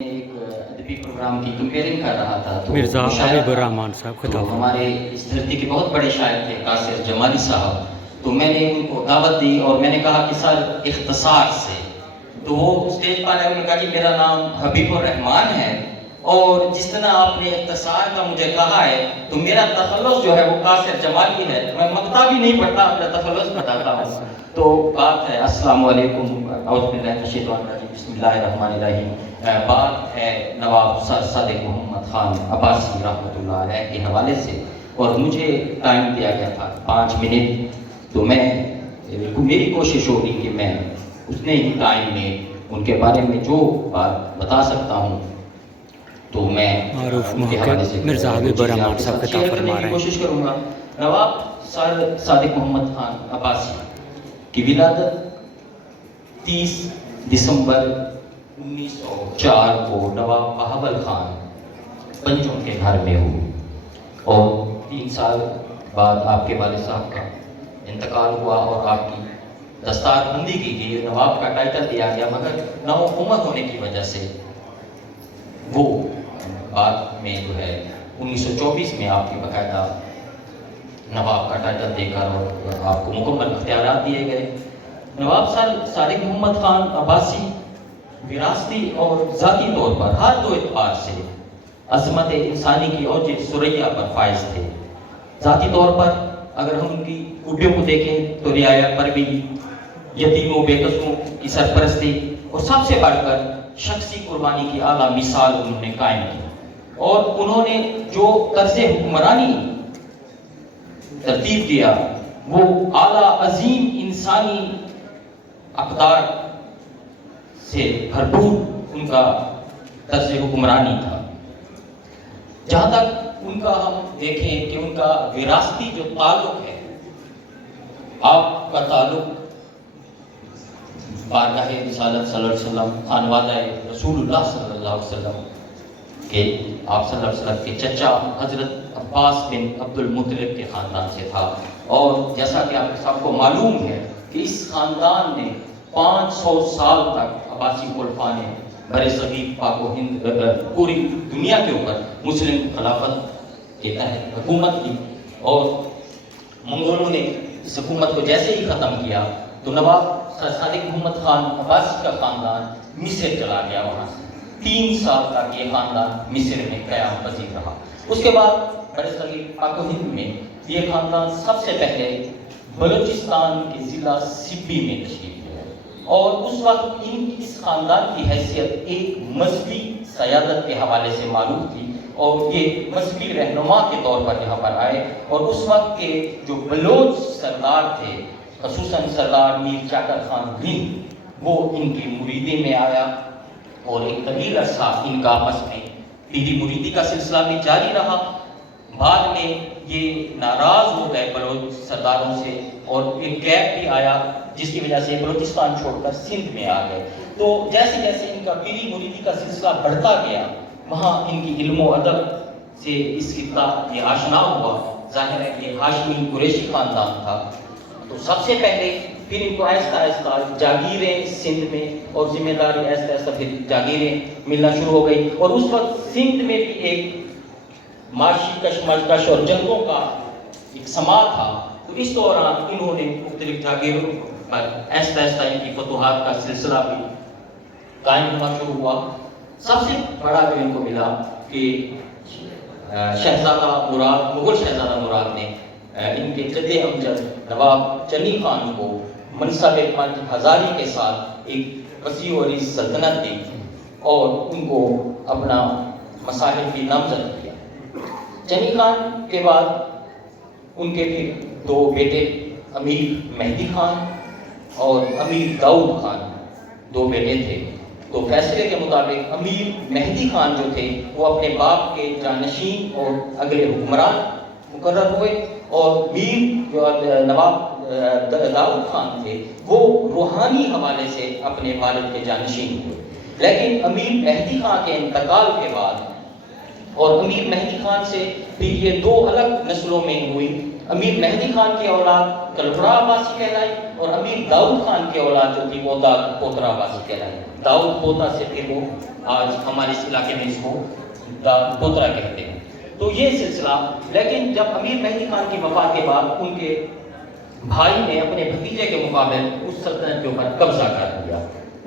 ایک ادبی پروگرام کی کمپیئرنگ کر رہا تھا تو مرزا مشاعرہ حبیب الرحمان صاحب تو خطاب ہمارے اس دھرتی کے بہت بڑے شاعر تھے قاصر جمالی صاحب. تو میں نے ان کو دعوت دی اور میں نے کہا کہ سر اختصار سے. تو وہ اسٹیج پر آئے، انہوں نے کہا کہ میرا نام حبیب الرحمان ہے اور جس طرح آپ نے اختصار کا مجھے کہا ہے تو میرا تخلص جو ہے وہ قاصر جمالی ہے. میں مقطع بھی نہیں پڑھتا، اپنا تخلص بتاتا ہوں. تو بات ہے السلام علیکم، اعوذ باللہ من الشیطان الرجیم، بسم اللہ الرحمن الرحیم. بات ہے نواب سر صادق محمد خان عباسی رحمۃ اللہ علیہ کے حوالے سے، اور مجھے ٹائم دیا گیا تھا 5 منٹ. تو میری کوشش ہوگی کہ میں اتنے ہی ٹائم میں ان کے بارے میں جو بات بتا سکتا ہوں تو میں معروف ان کے حوالے سے محقق مرزا حبیب الرحمان صاحب خطاب شیئر کرنے فرما کی رہے ہیں. کوشش کروں گا. نواب سر صادق محمد خان عباسی کی ولادت 30 دسمبر 1904 کو نواب بہاول خان پنجم کے گھر میں ہوئی، اور 3 سال بعد آپ کے والد صاحب کا انتقال ہوا اور آپ کی دستار بندی کی گئی. نواب کا ٹائٹل دیا گیا، مگر نو عمر ہونے کی وجہ سے وہ بعد میں جو ہے 1924 میں آپ کی باقاعدہ نواب کا ٹائٹل دے کر اور آپ کو مکمل اختیارات دیے گئے. نواب سر صادق محمد خان عباسی وراثتی اور ذاتی طور پر ہر دو اعتبار سے عظمت انسانی کی اوج ثریا پر فائز تھے. ذاتی طور پر اگر ہم ان کی خوبیوں کو دیکھیں تو رعایا پروری، یتیموں بے کسوں کی سرپرستی، اور سب سے بڑھ کر شخصی قربانی کی اعلیٰ مثال انہوں نے قائم کی. اور انہوں نے جو طرز حکمرانی ترتیب دیا وہ اعلیٰ عظیم انسانی اقدار سے بھرپور ان کا طرز حکمرانی تھا. جہاں تک ان کا ہم دیکھیں کہ ان کا وراثتی جو تعلق ہے، آپ کا تعلق بارگاہ رسالت صلی اللہ علیہ وسلم، خانوادہ رسول اللہ صلی اللہ علیہ وسلم کہ آپ صلی اللہ علیہ وسلم کے چچا حضرت عباس بن عبد المطلب کے خاندان سے تھا. اور جیسا کہ آپ سب کو معلوم ہے کہ اس خاندان نے 500 سال تک عباسی خلفاء نے برِ صغیر پاک و ہند پوری دنیا کے اوپر مسلم خلافت کے تحت حکومت کی. اور منگولوں نے اس حکومت کو جیسے ہی ختم کیا تو نواب سر صادق محمد خان عباسی کا خاندان مصر چلا گیا. وہاں سے 3 سال تک یہ خاندان مصر میں قیام پذیر رہا. اس کے بعد برِ صغیر پاک و ہند میں یہ خاندان سب سے پہلے بلوچستان کے ضلع سبی میں تشریف لے آئے، اور اس وقت اس خاندان کی حیثیت ایک مذہبی سیادت کے حوالے سے معروف تھی، اور یہ مذہبی رہنما کے طور پر یہاں پر آئے. اور اس وقت کے جو بلوچ سردار تھے، خصوصاً سردار میر چاکر خان ہند، وہ ان کی مریدی میں آیا، اور ایک طویل عرصہ ان کا آپس میں پیری مریدی کا سلسلہ بھی جاری رہا. بعد میں یہ ناراض ہو گئے بلوچ سرداروں سے، اور ایک گیپ بھی آیا جس کی وجہ سے بلوچستان چھوڑ کر سندھ میں آ گئے. تو جیسے جیسے ان کا پیری مریدی کا سلسلہ بڑھتا گیا، وہاں ان کی علم و ادب سے اس خطہ یہ آشنا ہوا. ظاہر ہے کہ ہاشمی قریشی خاندان تھا. تو سب سے پہلے پھر ان کو آہستہ آہستہ جاگیریں سندھ میں، اور ذمہ داری آہستہ آہستہ پھر جاگیریں ملنا شروع ہو گئی. اور اس وقت سندھ میں بھی ایک معاشی کشمکش اور جنگوں کا ایک سما تھا. تو اس دوران انہوں نے مختلف جاگیروں پر آہستہ آہستہ ان کی فتوحات کا سلسلہ بھی قائم ہونا شروع ہوا. سب سے بڑا جو ان کو ملا کہ شہزادہ مراد، مغل شہزادہ مراد نے ان کے جد امجد نواب چنی خان کو منصب پنج ہزاری کے ساتھ ایک وسیع و عریض سلطنت دی اور ان کو اپنا مصاحب کی نامزد کیا. چنی خان کے بعد ان کے پھر 2 بیٹے امیر مہدی خان اور امیر داؤد خان 2 بیٹے تھے. تو فیصلے کے مطابق امیر مہدی خان جو تھے وہ اپنے باپ کے جانشین اور اگلے حکمران مقرر ہوئے، اور میر جو نواب داؤد خان تھے وہ روحانی حوالے سے اپنے والد کے جانشین ہوئے. لیکن امیر مہدی خان کے انتقال کے بعد اور امیر مہدی خان سے پھر یہ 2 الگ نسلوں میں ہوئی. امیر مہدی خان کی اولاد کلبرا عباسی کہلائی اور امیر داؤد خان کی اولاد جو تھی وہ پوترا عباسی کہلائی. داؤد پوتا سے پھر وہ آج ہمارے اس علاقے میں اس کو پوترا کہتے ہیں. تو یہ سلسلہ. لیکن جب امیر مہدی خان کی وفات کے بعد ان کے بھائی نے اپنے بھتیجے کے مقابل اس سلطنت کے اوپر قبضہ کر لیا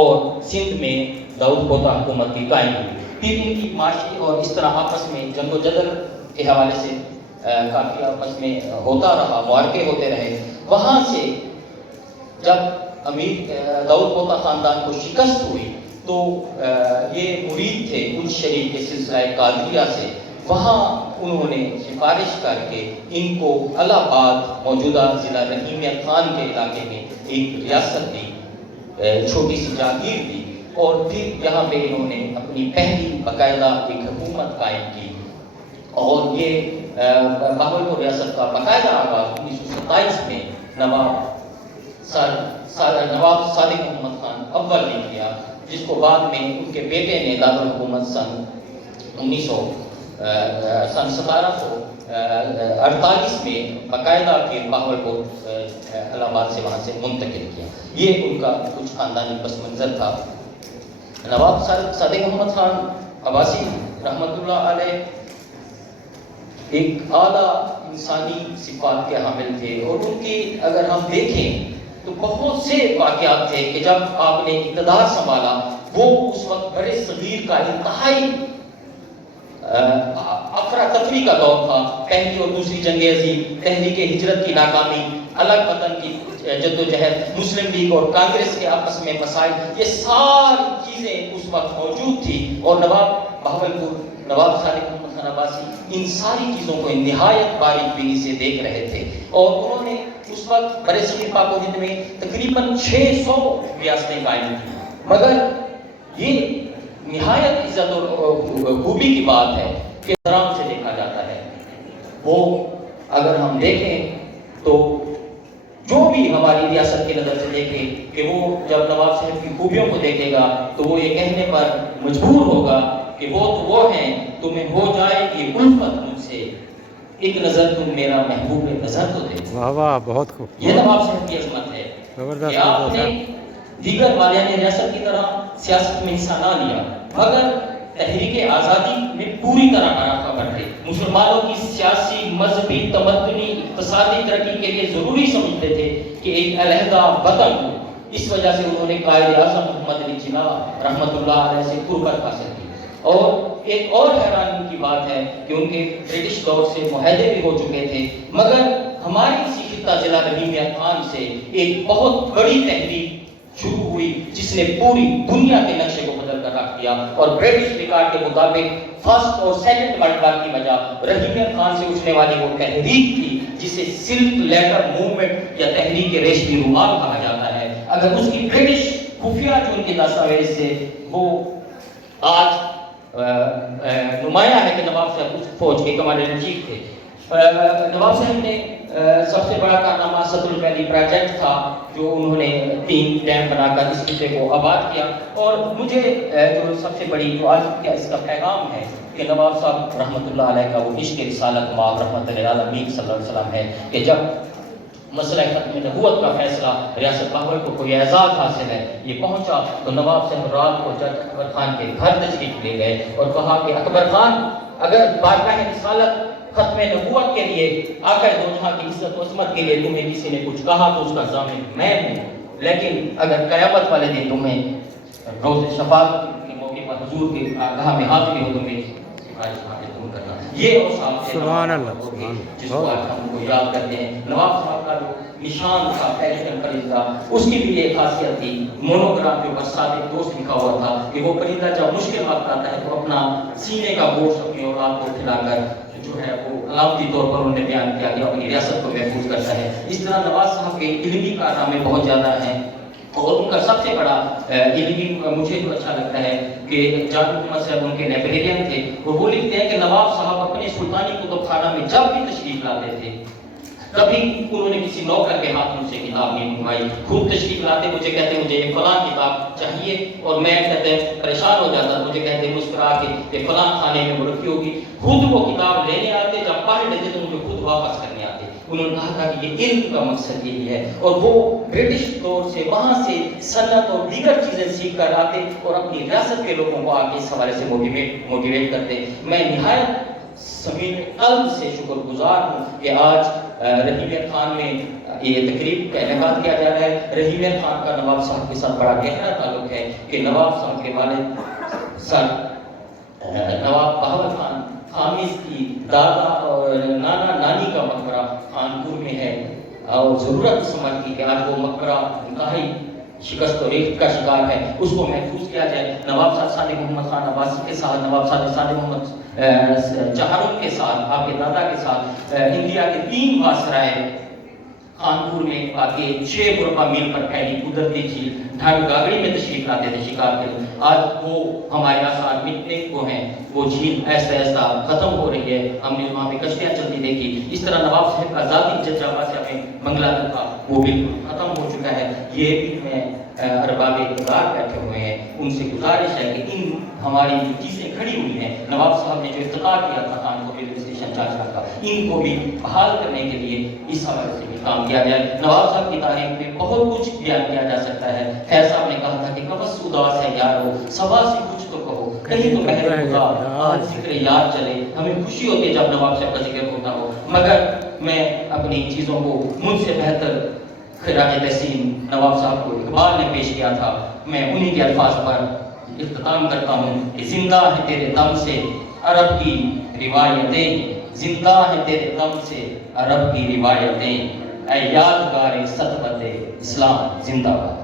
اور سندھ میں داؤد پوتا حکومت کی قائم ہوئی. پھر ان کی معاشی اور اس طرح آپس میں جنگ و جدل کے حوالے سے کافی آپس میں ہوتا رہا، معرکے ہوتے رہے. وہاں سے جب امیر داؤد پوتا خاندان کو شکست ہوئی تو یہ مرید تھے کچھ شریف کے سلسلہ قادریہ سے. وہاں انہوں نے سفارش کر کے ان کو الہ آباد موجودہ ضلع رحیمیہ خان کے علاقے میں ایک ریاست دی، چھوٹی سی جاگیر دی، اور پھر یہاں پہ انہوں نے اپنی پہلی باقاعدہ ایک حکومت قائم کی. اور یہ بہاولپور ریاست کا باقاعدہ آغاز 1927 میں نواب صادق محمد خان اول نے کیا، جس کو بعد میں ان کے بیٹے نے دارالحکومت سن 1748 میں باقاعدہ پھر بہاولپور الہ آباد سے وہاں سے منتقل کیا. یہ ان کا کچھ خاندانی پس منظر تھا. نواب صادق محمد خان عباسی رحمۃ اللہ علیہ ایک اعلیٰ انسانی صفات کے حامل تھے، اور ان کی اگر ہم دیکھیں تو بہت سے واقعات تھے کہ جب آپ نے اقتدار سنبھالا وہ اس وقت بڑے صغیر کا انتہائی افراتفری کا دور تھا. پہلی اور دوسری جنگ عظیم، تحریک ہجرت کی ناکامی، الگ وطن کی جدوجہد، مسلم لیگ اور کانگریس کے آپس میں مسائل، یہ ساری چیزیں اس وقت موجود تھی. اور نواب بہاولپور، نواب صادق محمد خان عباسی ان ساری چیزوں کو نہایت باریک بینی سے دیکھ رہے تھے. اور انہوں نے اس وقت برے صغیر پاک و ہند میں تقریباً 600 ریاستیں قائم کی. مگر یہ نہایت عزت اور خوبی کی بات ہے کہ احترام سے دیکھا جاتا ہے. وہ اگر ہم دیکھیں تو جو بھی ہماری ریاست کی نظر سے دیکھے کہ وہ جب نواب صاحب کی خوبیوں کو دیکھے گا تو وہ یہ کہنے پر مجبور ہوگا کہ وہ تو وہ ہیں، تمہیں ہو جائے گی الفت مجھ سے، ایک نظر تم میرا محبوب نظر تو دے. واہ واہ، بہت خوب. یہ نواب صاحب کی عظمت ہے کہ آپ نے دیگر مالیانی ریاست کی طرح سیاست میں حصہ نہ لیا، مگر تحریک آزادی میں پوری طرح خبر تھے. مسلمانوں کی سیاسی، مذہبی، تمدنی، اقتصادی ترقی کے لیے ضروری سمجھتے تھے کہ ایک علیحدہ وطن ہو. اس وجہ سے انہوں نے قائد اعظم محمد علی جناح رحمۃ اللہ علیہ سے قربت حاصل کی. اور ایک اور حیرانی کی بات ہے کہ ان کے برٹش دور سے معاہدے بھی ہو چکے تھے، مگر ہماری اسی خطہ ضلع رحیمیہ خان سے ایک بہت بڑی تحریک شروع ہوئی جس نے پوری دنیا کے نقشے کو بدل کر رکھ دیا. اور برٹش ریکارڈ کے مطابق فرسٹ اور سیکنڈ ورلڈ وار کی وجہ رحیمیہ خان سے اٹھنے والی وہ تحریک تھی جسے سلک لیڈر موومنٹ یا تحریک ریشمی رومال کہا جاتا ہے. اگر اس کی برٹش خفیہ جو ان کے دستاویز سے وہ آج نمایاں ہے کہ نواب صاحب اس فوج کے کمانڈر ان چیف تھے. نواب صاحب نے سب سے بڑا کارنامہ ستلج ویلی پروجیکٹ تھا جو انہوں نے 3 ڈیم بنا کر اس خطے کو آباد کیا. اور مجھے جو سب سے بڑی جو آج کا اس کا پیغام ہے کہ نواب صاحب رحمۃ اللہ علیہ کا وہ عشق رسالت مآب رحمت للعالمین صلی اللہ علیہ وسلم ہے کہ جب مسئلہ ختم نبوت کا فیصلہ ریاست بہاولپور کو یہ اعزاز حاصل ہے یہ پہنچا تو نواب صاحب رات کو جج اکبر خان کے گھر تشریف لے گئے اور کہا کہ اکبر خان، اگر بارگاہ رسالت ختم نبوت کے لیے آقا دو جہاں کی عزت و عظمت کے لیے تمہیں کسی نے کچھ کہا تو اس کا ضامن میں ہوں، لیکن اگر قیامت والے دن تمہیں روز شفاعت کے موقع پر حضور کی گاہ میں حاضری ہو تمہیں سفارش ضرور کرنا. یہ اور صاحب سبحان اللہ، جس کو آج ہم کو یاد کرتے ہیں. نواب صاحب کا جو نشان تھا پیلیکن پرندہ، اس کی بھی ایک خاصیت تھی. مونوگرام کے اوپر صادق دوست لکھا ہوا تھا کہ وہ پرندہ جب مشکل وقت آتا ہے تو اپنا سینے کا گوشت اپنی اولاد کو کھلا کر جو ہے وہ علامتی طور پر انہوں نے بیان کیا کہ اپنی ریاست کو محفوظ کرتا ہے. اس طرح نواز صاحب کے علمی کارنامے بہت زیادہ ہیں اور ان کا سب سے بڑا علمی مجھے جو اچھا لگتا ہے کہ جان محمد صاحب ان کے لائبریرین تھے اور وہ لکھتے ہیں کہ نواب صاحب اپنے سلطانی کتب خانہ میں جب بھی تشریف لاتے تھے کبھی انہوں نے کسی نوکر کے ہاتھ سے کتاب نہیں منگوائی، خود تشریف لاتے مجھے کہتے مجھے یہ فلاں کتاب چاہیے اور میں کہتے پریشان ہو جاتا، مجھے کہتے مسکرا کے یہ فلاں خانے میں وہ رکھی ہوگی. خود وہ کتاب لینے آتے، جب پڑھ لیتے تو مجھے خود واپس کرنے آتے. انہوں نے کہا تھا کہ یہ علم کا مقصد یہی ہے، اور وہ برٹش دور سے وہاں سے صنعت اور دیگر چیزیں سیکھ کر آتے اور اپنی ریاست کے لوگوں کو آگے اس حوالے سے موٹیویٹ کرتے۔ میں نہایت سمیع قلب سے شکر گزار ہوں کہ آج رحیم خان میں یہ تقریب کا انعقاد کیا جا رہا ہے۔ رحیم خان کا نواب صاحب کے ساتھ بڑا گہرا تعلق ہے کہ نواب صاحب کے والد سر نواب بہاول خان خامس کی دادا اور نانا نانی کا مقبرہ خانپور میں ہے، اور ضرورت سمجھ کی کہ آج وہ مقبرہ انتہائی شکست و ریخت کا شکار ہے، اس کو محفوظ کیا جائے۔ نواب صادق محمد خان عباسی کے ساتھ، نواب صادق محمد چہارم کے ساتھ، آپ کے دادا کے ساتھ انڈیا کے 3 واسرائے خانپور میں آ کے 6 مربع میل پر پھیلی قدرتی جھیل ڈھاڈو گاگڑی میں تشریف لاتے تھے شکار کے لیے۔ آج وہ ہمارے آسان مٹنے کو ہیں، وہ جھیل ایسا ایسا ختم ہو رہی ہے، ہم نے وہاں پہ کشتیاں چلتی دیکھی۔ اس طرح نواب صاحب کا ذاتی ججا سے ہمیں بنگلہ تھا وہ بالکل ختم ہو چکا ہے۔ یہ بھی میں ارباب اقتدار بیٹھے ہوئے ہیں، ان سے گزارش ہے کہ ان ہماری جو چیزیں کھڑی ہوئی ہیں، نواب صاحب نے جو افتتاح کیا تھا خانپور ریلوے اسٹیشن چاچا کا، ان کو بھی بحال کرنے کے لیے اس حوالے سے بھی کام کیا جائے۔ نواب صاحب کی تاریخ میں بہت کچھ بیان کیا جا سکتا ہے۔ خیر صاحب نے کہا تھا کہ کبس اداس ہے یارو، صبا سے کچھ تو کہو، کہیں تو بہر خدا آج ذکر یاد چلے۔ ہمیں خوشی ہوتی ہے جب نواب صاحب کا ذکر ہوتا ہو، مگر میں اپنی چیزوں کو مجھ سے بہتر خراج تحسین نواب صاحب کو اقبال نے پیش کیا تھا، میں انہی کے الفاظ پر اختتام کرتا ہوں کہ زندہ ہے تیرے دم سے عرب کی روایتیں، زندہ ہے تیرے دم سے عرب کی روایتیں، اے یادگار سطوت اسلام زندہ باد۔